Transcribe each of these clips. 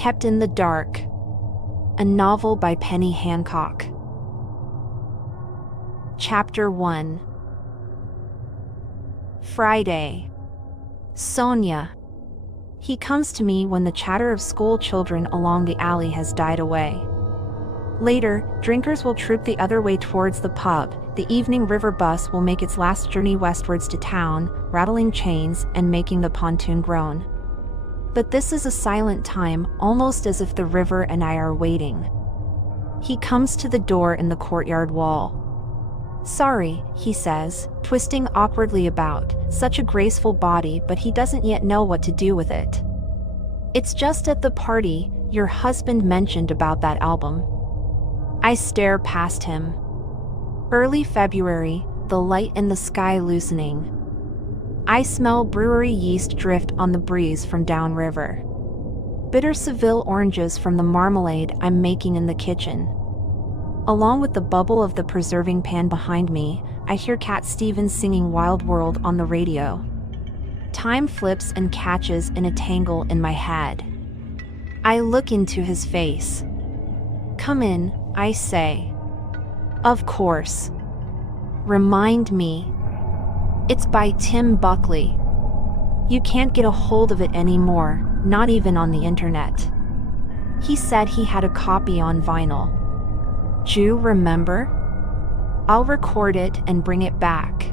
Kept in the Dark, a novel by Penny Hancock. Chapter 1. Friday. Sonia. He comes to me when the chatter of school children along the alley has died away. Later, drinkers will troop the other way towards the pub. The evening river bus will make its last journey westwards to town, rattling chains and making the pontoon groan. But this is a silent time, almost as if the river and I are waiting. He comes to the door in the courtyard wall. "Sorry," he says, twisting awkwardly about, such a graceful body, but he doesn't yet know what to do with it. "It's just at the party, your husband mentioned about that album." I stare past him. Early February, the light in the sky loosening. I smell brewery yeast drift on the breeze from downriver. Bitter Seville oranges from the marmalade I'm making in the kitchen. Along with the bubble of the preserving pan behind me, I hear Cat Stevens singing Wild World on the radio. Time flips and catches in a tangle in my head. I look into his face. "Come in," I say. "Of course." "Remind me." "It's by Tim Buckley. You can't get a hold of it anymore, not even on the internet." He said he had a copy on vinyl. "D'you remember?" "I'll record it and bring it back."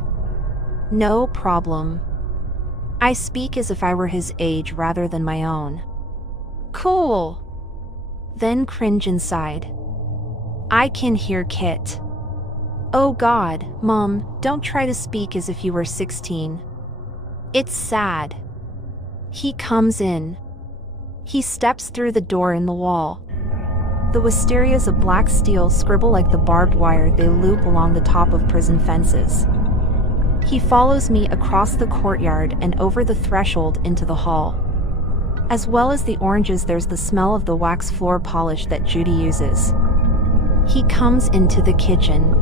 "No problem." I speak as if I were his age rather than my own. "Cool." Then cringe inside. I can hear Kit. "Oh God, Mom, don't try to speak as if you were 16. It's sad." He comes in. He steps through the door in the wall. The wisterias of black steel scribble like the barbed wire they loop along the top of prison fences. He follows me across the courtyard and over the threshold into the hall. As well as the oranges, there's the smell of the wax floor polish that Judy uses. He comes into the kitchen,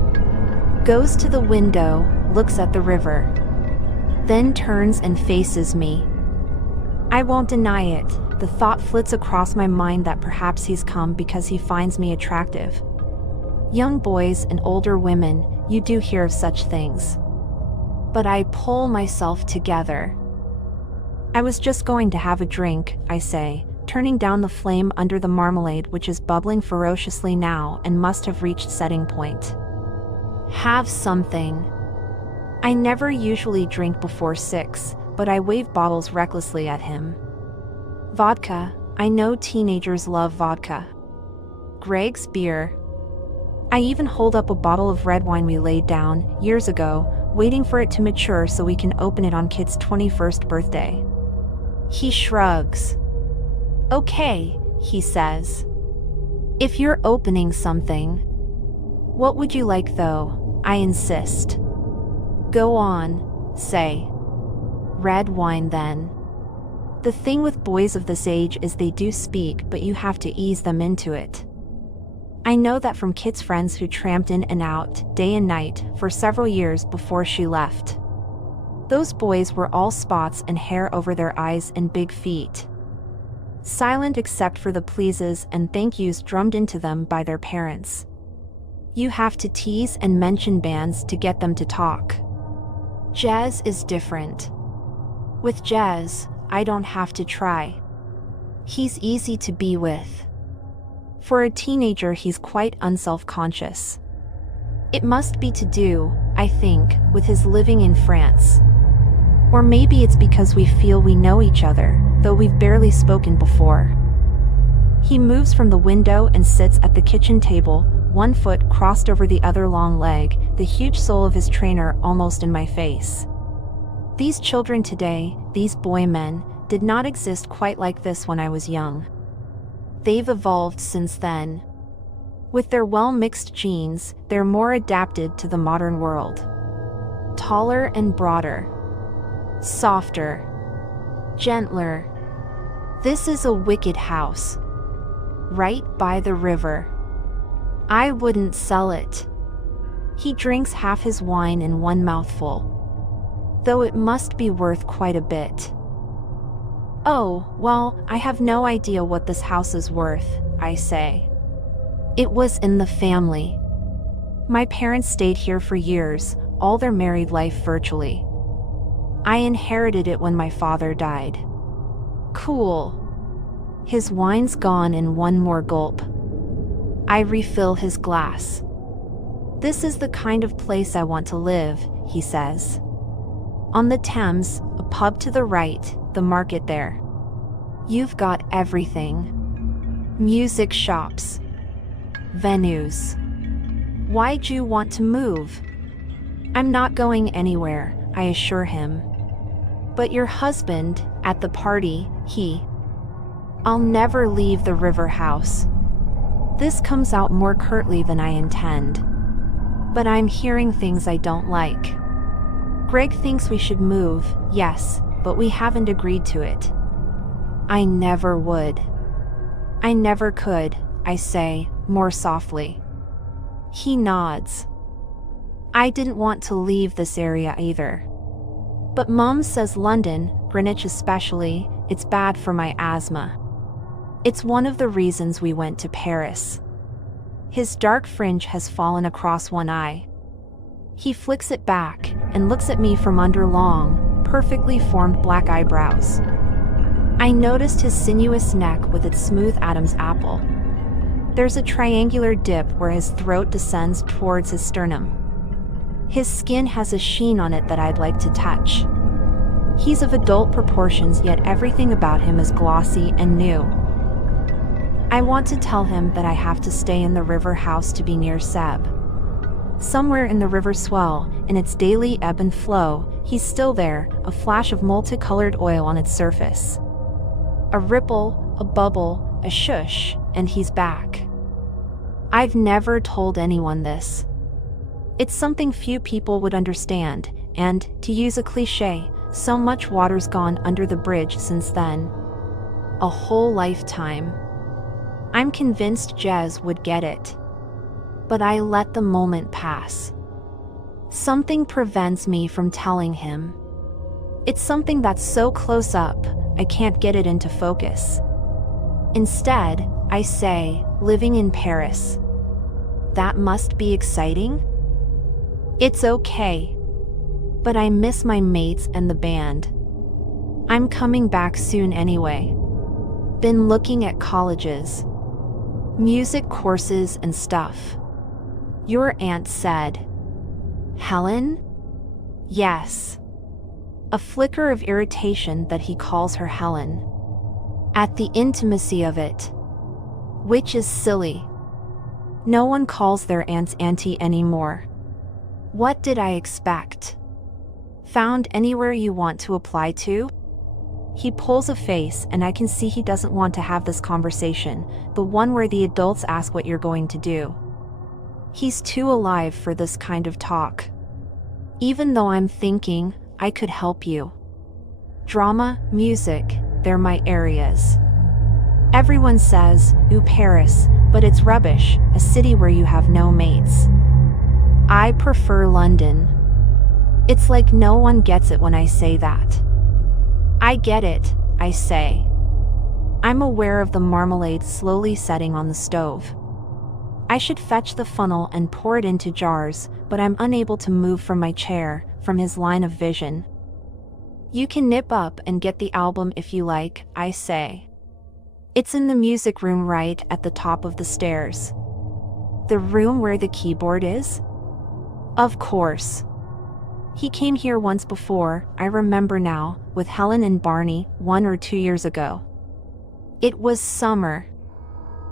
goes to the window, looks at the river, then turns and faces me. I won't deny it, the thought flits across my mind that perhaps he's come because he finds me attractive. Young boys and older women, you do hear of such things. But I pull myself together. "I was just going to have a drink," I say, turning down the flame under the marmalade, which is bubbling ferociously now and must have reached setting point. "Have something." I never usually drink before 6, but I wave bottles recklessly at him. "Vodka, I know teenagers love vodka." "Greg's beer." I even hold up a bottle of red wine we laid down, years ago, waiting for it to mature so we can open it on Kit's 21st birthday. He shrugs. "Okay," he says. "If you're opening something." "What would you like though?" I insist. "Go on, say." "Red wine then." The thing with boys of this age is they do speak, but you have to ease them into it. I know that from Kit's friends who tramped in and out, day and night, for several years before she left. Those boys were all spots and hair over their eyes and big feet. Silent except for the pleases and thank yous drummed into them by their parents. You have to tease and mention bands to get them to talk. Jez is different. With Jez, I don't have to try. He's easy to be with. For a teenager, he's quite unself-conscious. It must be to do, I think, with his living in France. Or maybe it's because we feel we know each other, though we've barely spoken before. He moves from the window and sits at the kitchen table, one foot crossed over the other long leg, the huge sole of his trainer almost in my face. These children today, these boy men, did not exist quite like this when I was young. They've evolved since then. With their well-mixed genes, they're more adapted to the modern world. Taller and broader. Softer. Gentler. This is a wicked house. Right by the river. I wouldn't sell it. He drinks half his wine in one mouthful. Though it must be worth quite a bit. Oh, well, I have no idea what this house is worth, I say. It was in the family. My parents stayed here for years, all their married life virtually. I inherited it when my father died. Cool. His wine's gone in one more gulp. I refill his glass. This is the kind of place I want to live, he says. On the Thames, a pub to the right, the market there. You've got everything. Music shops. Venues. Why'd you want to move? I'm not going anywhere, I assure him. But your husband, at the party, I'll never leave the river house. This comes out more curtly than I intend. But I'm hearing things I don't like. Greg thinks we should move, yes, but we haven't agreed to it. I never would. I never could, I say, more softly. He nods. I didn't want to leave this area either. But Mom says London, Greenwich especially, it's bad for my asthma. It's one of the reasons we went to Paris. His dark fringe has fallen across one eye. He flicks it back and looks at me from under long, perfectly formed black eyebrows. I noticed his sinuous neck with its smooth Adam's apple. There's a triangular dip where his throat descends towards his sternum. His skin has a sheen on it that I'd like to touch. He's of adult proportions, yet everything about him is glossy and new. I want to tell him that I have to stay in the river house to be near Seb. Somewhere in the river swell, in its daily ebb and flow, he's still there, a flash of multicolored oil on its surface. A ripple, a bubble, a shush, and he's back. I've never told anyone this. It's something few people would understand, and, to use a cliché, so much water's gone under the bridge since then. A whole lifetime. I'm convinced Jez would get it. But I let the moment pass. Something prevents me from telling him. It's something that's so close up, I can't get it into focus. Instead, I say, living in Paris. That must be exciting? It's okay. But I miss my mates and the band. I'm coming back soon anyway. Been looking at colleges. Music courses and stuff. Your aunt said. Helen? Yes. A flicker of irritation that he calls her Helen. At the intimacy of it. Which is silly. No one calls their aunts auntie anymore. What did I expect? Found anywhere you want to apply to? He pulls a face and I can see he doesn't want to have this conversation, the one where the adults ask what you're going to do. He's too alive for this kind of talk. Even though I'm thinking, I could help you. Drama, music, they're my areas. Everyone says, ooh, Paris, but it's rubbish, a city where you have no mates. I prefer London. It's like no one gets it when I say that. I get it, I say. I'm aware of the marmalade slowly setting on the stove. I should fetch the funnel and pour it into jars, but I'm unable to move from my chair, from his line of vision. You can nip up and get the album if you like, I say. It's in the music room right at the top of the stairs. The room where the keyboard is? Of course. He came here once before, I remember now, with Helen and Barney, 1 or 2 years ago. It was summer.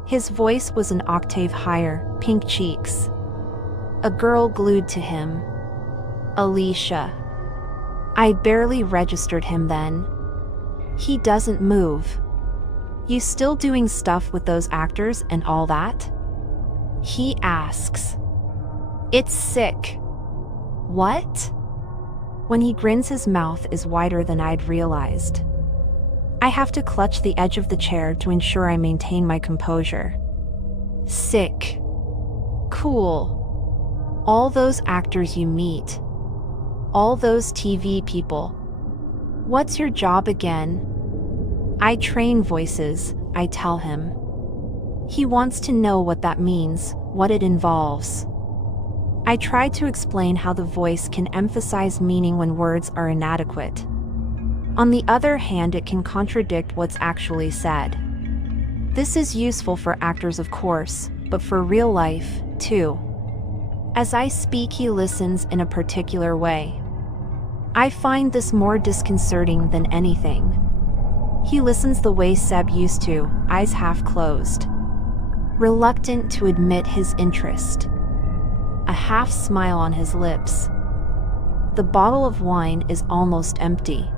His voice was an octave higher, pink cheeks. A girl glued to him. Alicia. I barely registered him then. He doesn't move. You still doing stuff with those actors and all that? He asks. It's sick. What? When he grins, his mouth is wider than I'd realized. I have to clutch the edge of the chair to ensure I maintain my composure. Sick. Cool. All those actors you meet. All those TV people. What's your job again? I train voices, I tell him. He wants to know what that means, what it involves. I try to explain how the voice can emphasize meaning when words are inadequate. On the other hand, it can contradict what's actually said. This is useful for actors, of course, but for real life, too. As I speak, he listens in a particular way. I find this more disconcerting than anything. He listens the way Seb used to, eyes half closed, reluctant to admit his interest. A half smile on his lips. The bottle of wine is almost empty.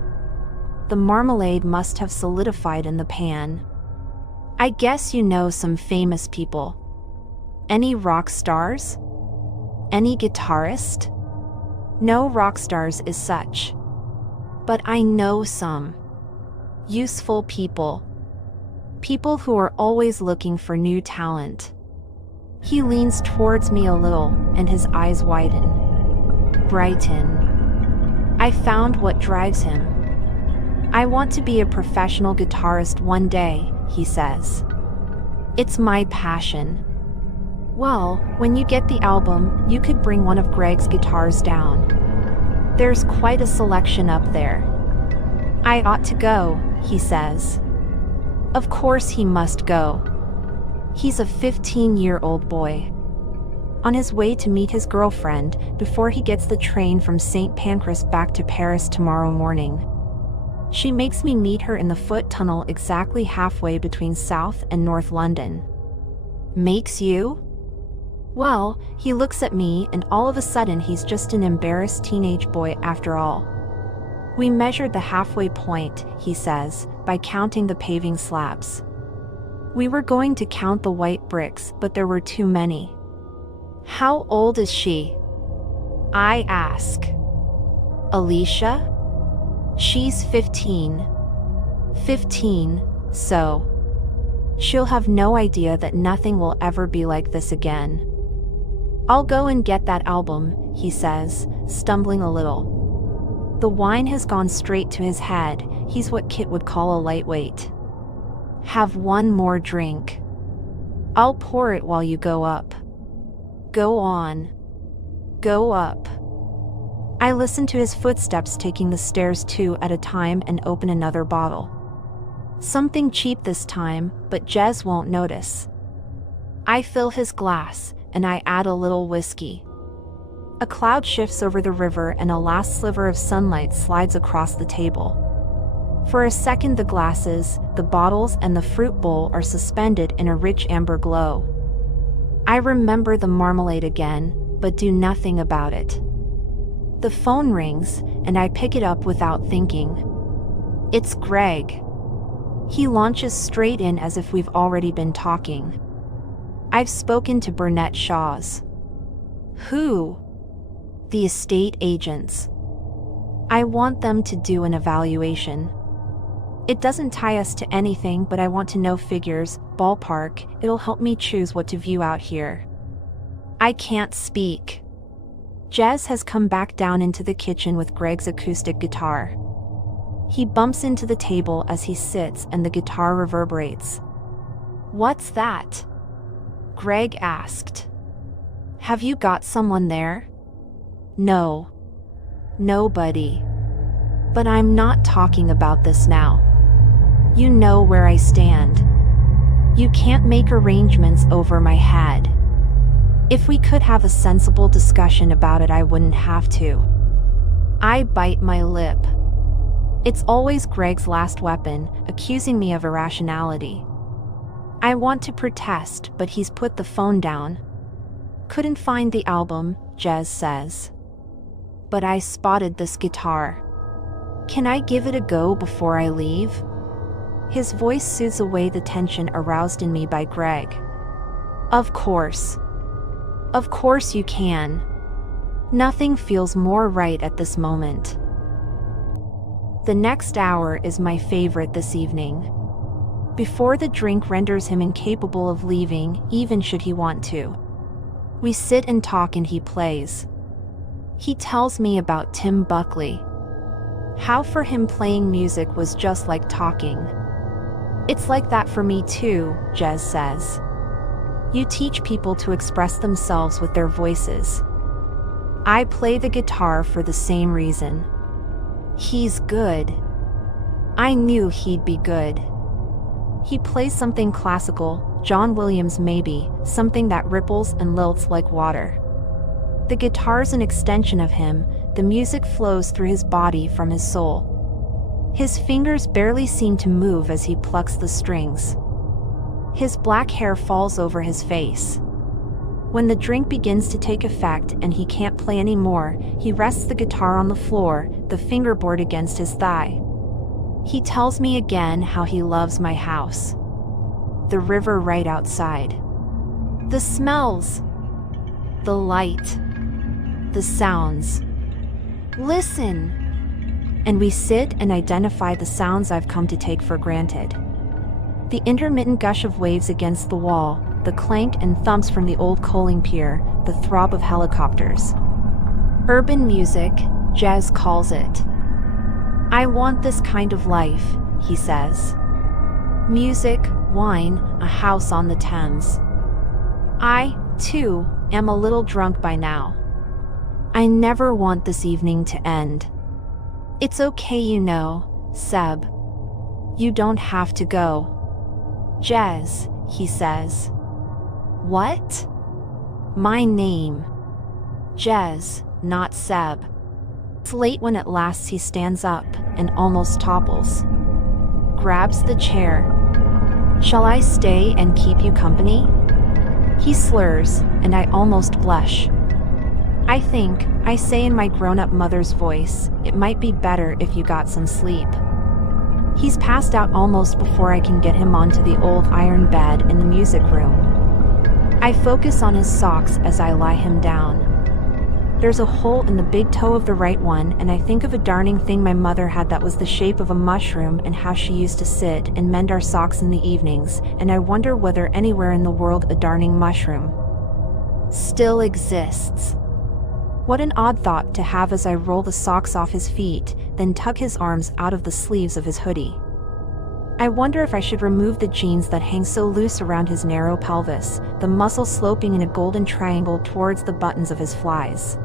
The marmalade must have solidified in the pan. I guess you know some famous people. Any rock stars? Any guitarist? No rock stars as such. But I know some. Useful people. People who are always looking for new talent. He leans towards me a little, and his eyes widen. Brighten. I found what drives him. I want to be a professional guitarist one day, he says. It's my passion. Well, when you get the album, you could bring one of Greg's guitars down. There's quite a selection up there. I ought to go, he says. Of course he must go. He's a 15-year-old boy. On his way to meet his girlfriend before he gets the train from St. Pancras back to Paris tomorrow morning. She makes me meet her in the foot tunnel exactly halfway between South and North London. Makes you? Well, he looks at me and all of a sudden he's just an embarrassed teenage boy after all. We measured the halfway point, he says, by counting the paving slabs. We were going to count the white bricks, but there were too many. How old is she? I ask. Alicia? She's 15. 15, so. She'll have no idea that nothing will ever be like this again. I'll go and get that album, he says, stumbling a little. The wine has gone straight to his head. He's what Kit would call a lightweight. Have one more drink. I'll pour it while you go up. Go on. Go up. I listen to his footsteps taking the stairs two at a time and open another bottle. Something cheap this time, but Jez won't notice. I fill his glass, and I add a little whiskey. A cloud shifts over the river and a last sliver of sunlight slides across the table. For a second the glasses, the bottles and the fruit bowl are suspended in a rich amber glow. I remember the marmalade again, but do nothing about it. The phone rings, and I pick it up without thinking. It's Greg. He launches straight in as if we've already been talking. I've spoken to Burnett Shaw's. Who? The estate agents. I want them to do an evaluation. It doesn't tie us to anything, but I want to know figures, ballpark. It'll help me choose what to view out here. I can't speak. Jez has come back down into the kitchen with Greg's acoustic guitar. He bumps into the table as he sits and the guitar reverberates. What's that? Greg asked. Have you got someone there? No. Nobody. But I'm not talking about this now. You know where I stand. You can't make arrangements over my head. If we could have a sensible discussion about it, I wouldn't have to. I bite my lip. It's always Greg's last weapon, accusing me of irrationality. I want to protest, but he's put the phone down. Couldn't find the album, Jez says. But I spotted this guitar. Can I give it a go before I leave? His voice soothes away the tension aroused in me by Greg. Of course. Of course you can. Nothing feels more right at this moment. The next hour is my favorite this evening. Before the drink renders him incapable of leaving, even should he want to. We sit and talk and he plays. He tells me about Tim Buckley. How for him playing music was just like talking. It's like that for me too, Jez says. You teach people to express themselves with their voices. I play the guitar for the same reason. He's good. I knew he'd be good. He plays something classical, John Williams maybe, something that ripples and lilts like water. The guitar's an extension of him, the music flows through his body from his soul. His fingers barely seem to move as he plucks the strings. His black hair falls over his face. When the drink begins to take effect and he can't play anymore, he rests the guitar on the floor, the fingerboard against his thigh. He tells me again how he loves my house. The river right outside. The smells. The light. The sounds. Listen. And we sit and identify the sounds I've come to take for granted. The intermittent gush of waves against the wall, the clank and thumps from the old coaling pier, the throb of helicopters. Urban music, Jez calls it. I want this kind of life, he says. Music, wine, a house on the Thames. I, too, am a little drunk by now. I never want this evening to end. It's okay, you know, Seb. You don't have to go. Jez, he says. What? My name. Jez, not Seb. It's late when at last he stands up and almost topples. Grabs the chair. Shall I stay and keep you company? He slurs, and I almost blush. I think, I say in my grown-up mother's voice, it might be better if you got some sleep. He's passed out almost before I can get him onto the old iron bed in the music room. I focus on his socks as I lie him down. There's a hole in the big toe of the right one, and I think of a darning thing my mother had that was the shape of a mushroom and how she used to sit and mend our socks in the evenings, and I wonder whether anywhere in the world a darning mushroom still exists. What an odd thought to have as I roll the socks off his feet, then tug his arms out of the sleeves of his hoodie. I wonder if I should remove the jeans that hang so loose around his narrow pelvis, the muscle sloping in a golden triangle towards the buttons of his flies.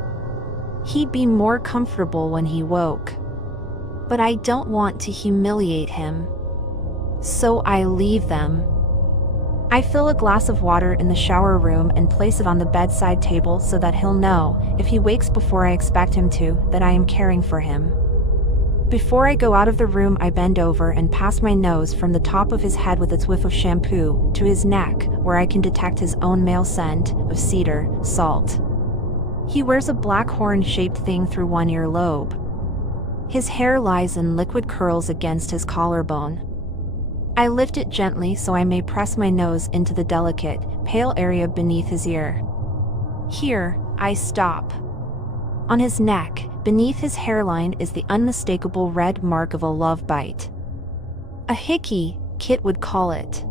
He'd be more comfortable when he woke. But I don't want to humiliate him. So I leave them. I fill a glass of water in the shower room and place it on the bedside table so that he'll know, if he wakes before I expect him to, that I am caring for him. Before I go out of the room, I bend over and pass my nose from the top of his head with its whiff of shampoo to his neck, where I can detect his own male scent of cedar, salt. He wears a black horn-shaped thing through one earlobe. His hair lies in liquid curls against his collarbone. I lift it gently so I may press my nose into the delicate, pale area beneath his ear. Here, I stop. On his neck, beneath his hairline, is the unmistakable red mark of a love bite. A hickey, Kit would call it.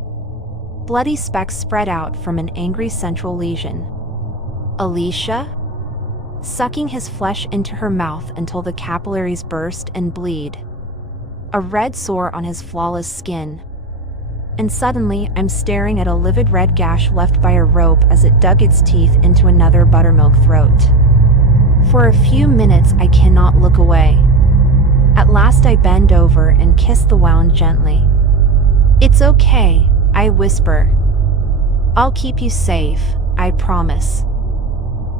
Bloody specks spread out from an angry central lesion. Alicia? Sucking his flesh into her mouth until the capillaries burst and bleed. A red sore on his flawless skin. And suddenly, I'm staring at a livid red gash left by a rope as it dug its teeth into another buttermilk throat. For a few minutes, I cannot look away. At last, I bend over and kiss the wound gently. It's okay, I whisper. I'll keep you safe, I promise.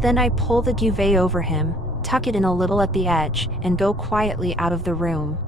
Then I pull the duvet over him, tuck it in a little at the edge, and go quietly out of the room.